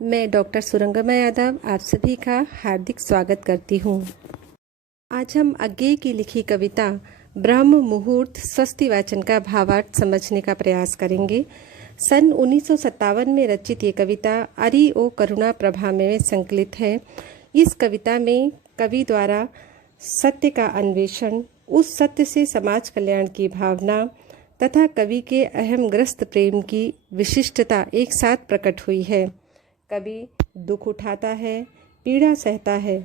मैं डॉक्टर सुरंगमा यादव आप सभी का हार्दिक स्वागत करती हूँ। आज हम अज्ञेय की लिखी कविता ब्रह्म मुहूर्त स्वस्ति वाचन का भावार्थ समझने का प्रयास करेंगे। सन 1957 में रचित ये कविता अरि ओ करुणा प्रभा में संकलित है। इस कविता में कवि द्वारा सत्य का अन्वेषण, उस सत्य से समाज कल्याण की भावना तथा कवि के अहमग्रस्त प्रेम की विशिष्टता एक साथ प्रकट हुई है। कवि दुख उठाता है, पीड़ा सहता है,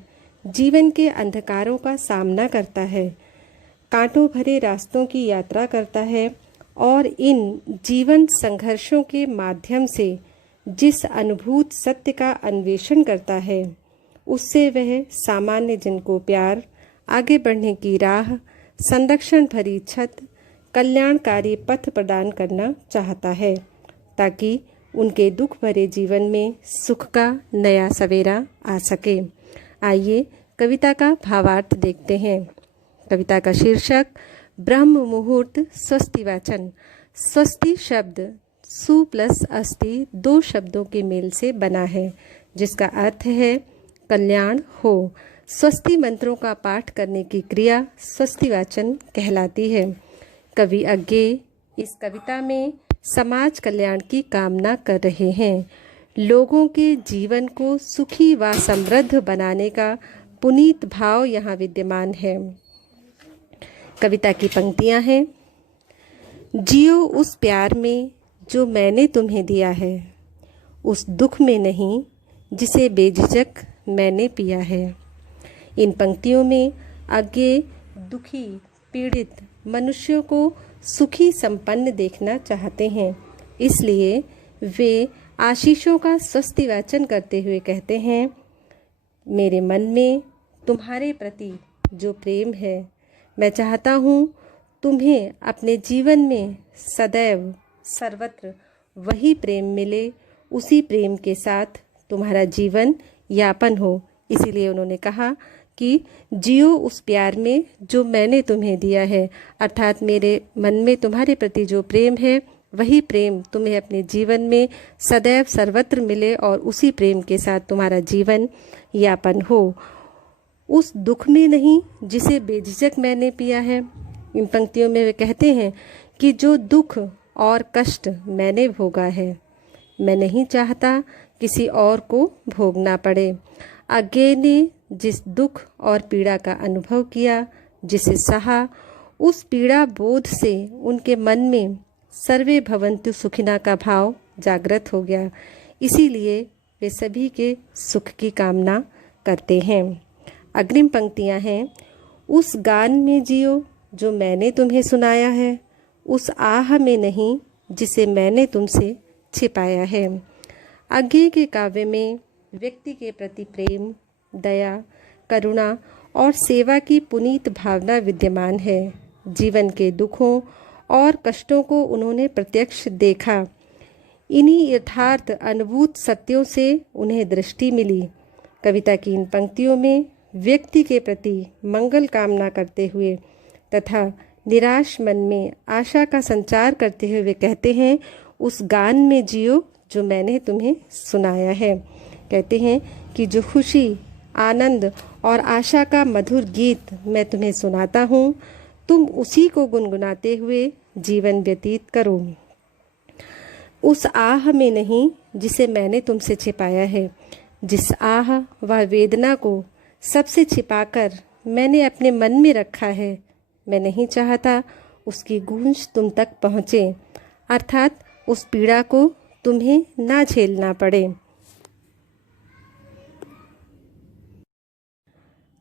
जीवन के अंधकारों का सामना करता है, कांटों भरे रास्तों की यात्रा करता है और इन जीवन संघर्षों के माध्यम से जिस अनुभूत सत्य का अन्वेषण करता है, उससे वह सामान्य जन को प्यार, आगे बढ़ने की राह, संरक्षण भरी छत, कल्याणकारी पथ प्रदान करना चाहता है ताकि उनके दुख भरे जीवन में सुख का नया सवेरा आ सके। आइए कविता का भावार्थ देखते हैं। कविता का शीर्षक ब्रह्म मुहूर्त स्वस्ति वाचन। स्वस्ति शब्द सु प्लस अस्ति दो शब्दों के मेल से बना है, जिसका अर्थ है कल्याण हो। स्वस्ति मंत्रों का पाठ करने की क्रिया स्वस्ति वाचन कहलाती है। कवि अज्ञेय इस कविता में समाज कल्याण की कामना कर रहे हैं। लोगों के जीवन को सुखी व समृद्ध बनाने का पुनीत भाव यहाँ विद्यमान है। कविता की पंक्तियाँ हैं। जियो उस प्यार में जो मैंने तुम्हें दिया है, उस दुख में नहीं जिसे बेझिझक मैंने पिया है। इन पंक्तियों में अज्ञेय दुखी पीड़ित मनुष्यों को सुखी संपन्न देखना चाहते हैं, इसलिए वे आशीषों का स्वस्ति वाचन करते हुए कहते हैं, मेरे मन में तुम्हारे प्रति जो प्रेम है, मैं चाहता हूँ तुम्हें अपने जीवन में सदैव सर्वत्र वही प्रेम मिले, उसी प्रेम के साथ तुम्हारा जीवन यापन हो। इसीलिए उन्होंने कहा कि जियो उस प्यार में जो मैंने तुम्हें दिया है, अर्थात मेरे मन में तुम्हारे प्रति जो प्रेम है, वही प्रेम तुम्हें अपने जीवन में सदैव सर्वत्र मिले और उसी प्रेम के साथ तुम्हारा जीवन यापन हो। उस दुख में नहीं जिसे बेझिझक मैंने पिया है। इन पंक्तियों में वे कहते हैं कि जो दुख और कष्ट मैंने भोगा है, मैं नहीं चाहता किसी और को भोगना पड़े। अज्ञेय ने जिस दुख और पीड़ा का अनुभव किया, जिसे सहा, उस पीड़ा बोध से उनके मन में सर्वे भवन्तु सुखिना का भाव जागृत हो गया। इसीलिए वे सभी के सुख की कामना करते हैं। अग्रिम पंक्तियां हैं। उस गान में जियो जो मैंने तुम्हें सुनाया है, उस आह में नहीं जिसे मैंने तुमसे छिपाया है। अज्ञेय के काव्य में व्यक्ति के प्रति प्रेम, दया, करुणा और सेवा की पुनीत भावना विद्यमान है। जीवन के दुखों और कष्टों को उन्होंने प्रत्यक्ष देखा। इन्हीं यथार्थ अनुभूत सत्यों से उन्हें दृष्टि मिली। कविता की इन पंक्तियों में व्यक्ति के प्रति मंगल कामना करते हुए तथा निराश मन में आशा का संचार करते हुए वे कहते हैं, उस गान में जियो जो मैंने तुम्हें सुनाया है। कहते हैं कि जो खुशी, आनंद और आशा का मधुर गीत मैं तुम्हें सुनाता हूँ, तुम उसी को गुनगुनाते हुए जीवन व्यतीत करो। उस आह में नहीं जिसे मैंने तुमसे छिपाया है। जिस आह व वेदना को सबसे छिपाकर मैंने अपने मन में रखा है, मैं नहीं चाहता उसकी गूंज तुम तक पहुँचे, अर्थात उस पीड़ा को तुम्हें ना झेलना पड़े।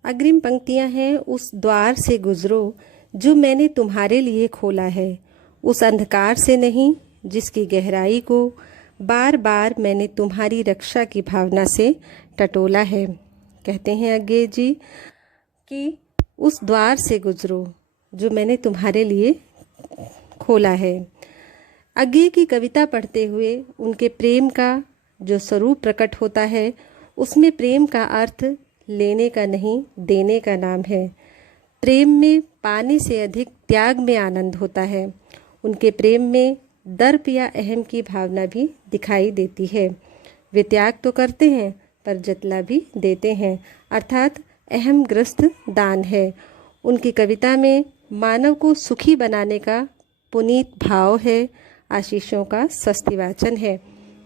अग्रिम पंक्तियां हैं। उस द्वार से गुजरो जो मैंने तुम्हारे लिए खोला है, उस अंधकार से नहीं जिसकी गहराई को बार बार मैंने तुम्हारी रक्षा की भावना से टटोला है। कहते हैं अज्ञेय जी कि उस द्वार से गुजरो जो मैंने तुम्हारे लिए खोला है। अज्ञेय की कविता पढ़ते हुए उनके प्रेम का जो स्वरूप प्रकट होता है, उसमें प्रेम का अर्थ लेने का नहीं, देने का नाम है। प्रेम में पाने से अधिक त्याग में आनंद होता है। उनके प्रेम में दर्प या अहम की भावना भी दिखाई देती है। वे त्याग तो करते हैं पर जतला भी देते हैं, अर्थात अहमग्रस्त दान है। उनकी कविता में मानव को सुखी बनाने का पुनीत भाव है, आशीषों का स्वस्तिवाचन है।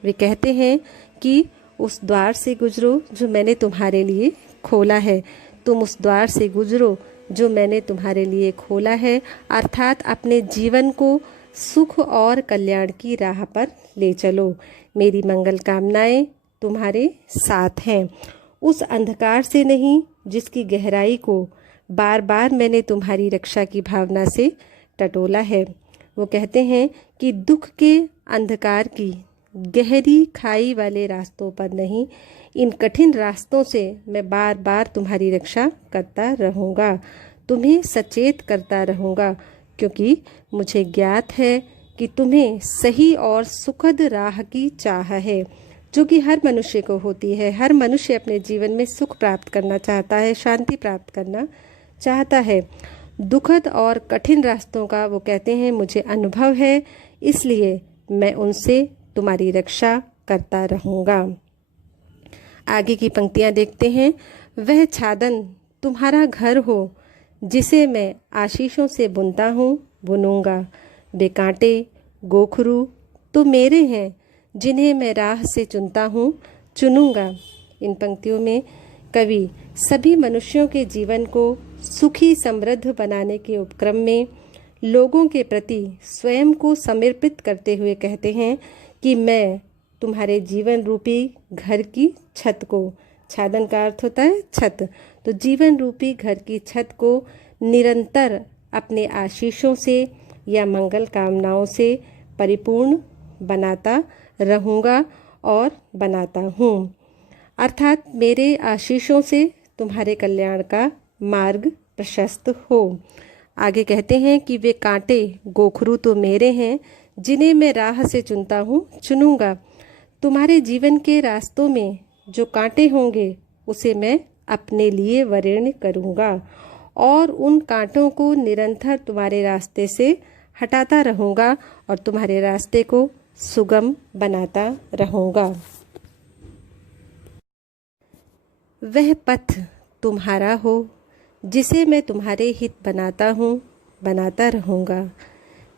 वे कहते हैं कि उस द्वार से गुजरो जो मैंने तुम्हारे लिए खोला है, तुम उस द्वार से गुजरो जो मैंने तुम्हारे लिए खोला है, अर्थात अपने जीवन को सुख और कल्याण की राह पर ले चलो। मेरी मंगल कामनाएं तुम्हारे साथ हैं। उस अंधकार से नहीं जिसकी गहराई को बार बार मैंने तुम्हारी रक्षा की भावना से टटोला है। वो कहते हैं कि दुख के अंधकार की गहरी खाई वाले रास्तों पर नहीं, इन कठिन रास्तों से मैं बार बार तुम्हारी रक्षा करता रहूँगा, तुम्हें सचेत करता रहूँगा, क्योंकि मुझे ज्ञात है कि तुम्हें सही और सुखद राह की चाह है, जो कि हर मनुष्य को होती है। हर मनुष्य अपने जीवन में सुख प्राप्त करना चाहता है, शांति प्राप्त करना चाहता है। दुखद और कठिन रास्तों का वो कहते हैं मुझे अनुभव है, इसलिए मैं उनसे तुम्हारी रक्षा करता रहूँगा। आगे की पंक्तियाँ देखते हैं। वह छादन तुम्हारा घर हो जिसे मैं आशीषों से बुनता हूँ बुनूंगा, वे कांटे गोखरू तो मेरे हैं जिन्हें मैं राह से चुनता हूँ चुनूंगा। इन पंक्तियों में कवि सभी मनुष्यों के जीवन को सुखी समृद्ध बनाने के उपक्रम में लोगों के प्रति स्वयं को समर्पित करते हुए कहते हैं कि मैं तुम्हारे जीवन रूपी घर की छत को, छादन का अर्थ होता है छत, तो जीवन रूपी घर की छत को निरंतर अपने आशीषों से या मंगल कामनाओं से परिपूर्ण बनाता रहूँगा और बनाता हूँ, अर्थात मेरे आशीषों से तुम्हारे कल्याण का मार्ग प्रशस्त हो। आगे कहते हैं कि वे कांटे गोखरू तो मेरे हैं जिन्हें मैं राह से चुनता हूँ चुनूंगा। तुम्हारे जीवन के रास्तों में जो कांटे होंगे उसे मैं अपने लिए वरीर्ण करूँगा और उन कांटों को निरंतर तुम्हारे रास्ते से हटाता रहूँगा और तुम्हारे रास्ते को सुगम बनाता रहूँगा। वह पथ तुम्हारा हो जिसे मैं तुम्हारे हित बनाता हूँ बनाता रहूँगा।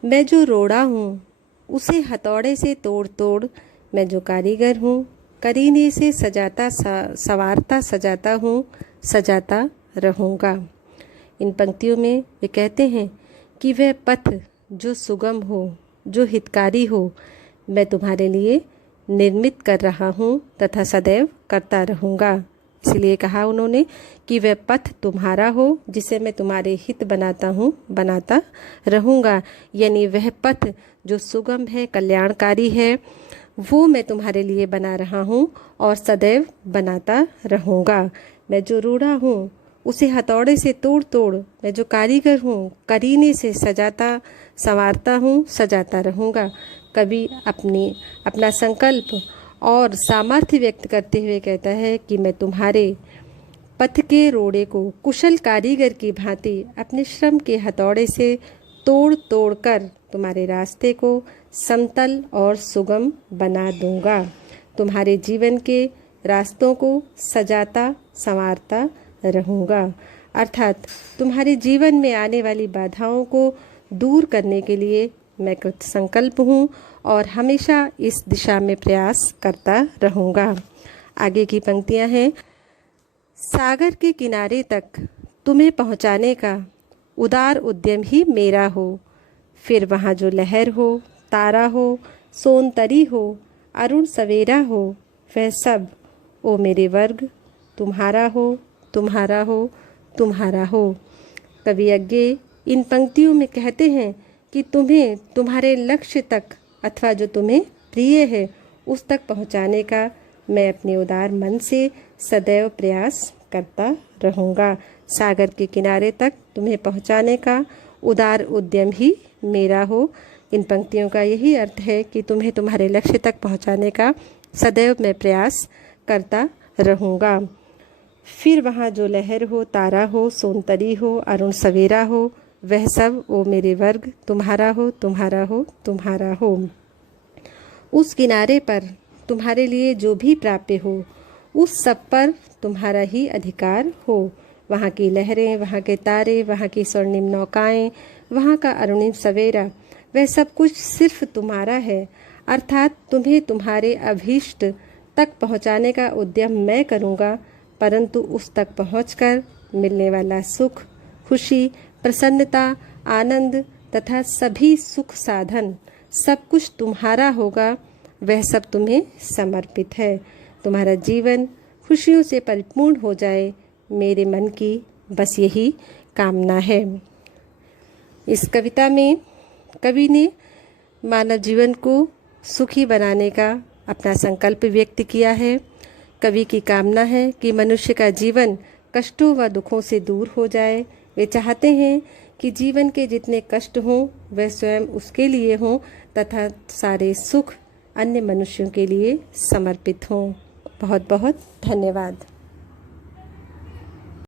मैं जो रोड़ा हूँ उसे हथौड़े से तोड़ तोड़, मैं जो कारीगर हूँ करीने से सजाता संवारता सजाता हूँ सजाता रहूँगा। इन पंक्तियों में वे कहते हैं कि वह पथ जो सुगम हो, जो हितकारी हो, मैं तुम्हारे लिए निर्मित कर रहा हूँ तथा सदैव करता रहूँगा। इसलिए कहा उन्होंने कि वह पथ तुम्हारा हो जिसे मैं तुम्हारे हित बनाता हूँ बनाता रहूँगा, यानी वह पथ जो सुगम है, कल्याणकारी है, वो मैं तुम्हारे लिए बना रहा हूँ और सदैव बनाता रहूँगा। मैं जो रूढ़ा हूँ उसे हथौड़े से तोड़ तोड़, मैं जो कारीगर हूँ करीने से सजाता संवारता हूँ सजाता रहूँगा। कवि अपना संकल्प और सामर्थ्य व्यक्त करते हुए कहता है कि मैं तुम्हारे पथ के रोड़े को कुशल कारीगर की भांति अपने श्रम के हथौड़े से तोड़ तोड़ कर तुम्हारे रास्ते को समतल और सुगम बना दूंगा। तुम्हारे जीवन के रास्तों को सजाता संवारता रहूँगा, अर्थात तुम्हारे जीवन में आने वाली बाधाओं को दूर करने के लिए मैं कृत संकल्प हूँ और हमेशा इस दिशा में प्रयास करता रहूँगा। आगे की पंक्तियाँ हैं। सागर के किनारे तक तुम्हें पहुँचाने का उदार उद्यम ही मेरा हो, फिर वहाँ जो लहर हो, तारा हो, सोनतरी हो, अरुण सवेरा हो, वह सब ओ मेरे वर्ग तुम्हारा हो तुम्हारा हो तुम्हारा हो। कवि आगे इन पंक्तियों में कहते हैं कि तुम्हें तुम्हारे लक्ष्य तक अथवा जो तुम्हें प्रिय है उस तक पहुंचाने का मैं अपने उदार मन से सदैव प्रयास करता रहूँगा। सागर के किनारे तक तुम्हें पहुंचाने का उदार उद्यम ही मेरा हो। इन पंक्तियों का यही अर्थ है कि तुम्हें तुम्हारे लक्ष्य तक पहुंचाने का सदैव मैं प्रयास करता रहूँगा। फिर वहाँ जो लहर हो, तारा हो, सोनतरी हो, अरुण सवेरा हो, वह सब ओ मेरे वर्ग तुम्हारा हो तुम्हारा हो तुम्हारा हो। उस किनारे पर तुम्हारे लिए जो भी प्राप्य हो उस सब पर तुम्हारा ही अधिकार हो। वहाँ की लहरें, वहाँ के तारे, वहाँ की स्वर्णिम नौकाएं, वहाँ का अरुणिम सवेरा, वह सब कुछ सिर्फ तुम्हारा है। अर्थात तुम्हें तुम्हारे अभीष्ट तक पहुँचाने का उद्यम मैं करूँगा, परंतु उस तक पहुँचकर मिलने वाला सुख, खुशी, प्रसन्नता, आनंद तथा सभी सुख साधन सब कुछ तुम्हारा होगा। वह सब तुम्हें समर्पित है। तुम्हारा जीवन खुशियों से परिपूर्ण हो जाए, मेरे मन की बस यही कामना है। इस कविता में कवि ने मानव जीवन को सुखी बनाने का अपना संकल्प व्यक्त किया है। कवि की कामना है कि मनुष्य का जीवन कष्टों व दुखों से दूर हो जाए। वे चाहते हैं कि जीवन के जितने कष्ट हों वह स्वयं उसके लिए हों तथा सारे सुख अन्य मनुष्यों के लिए समर्पित हों। बहुत बहुत धन्यवाद।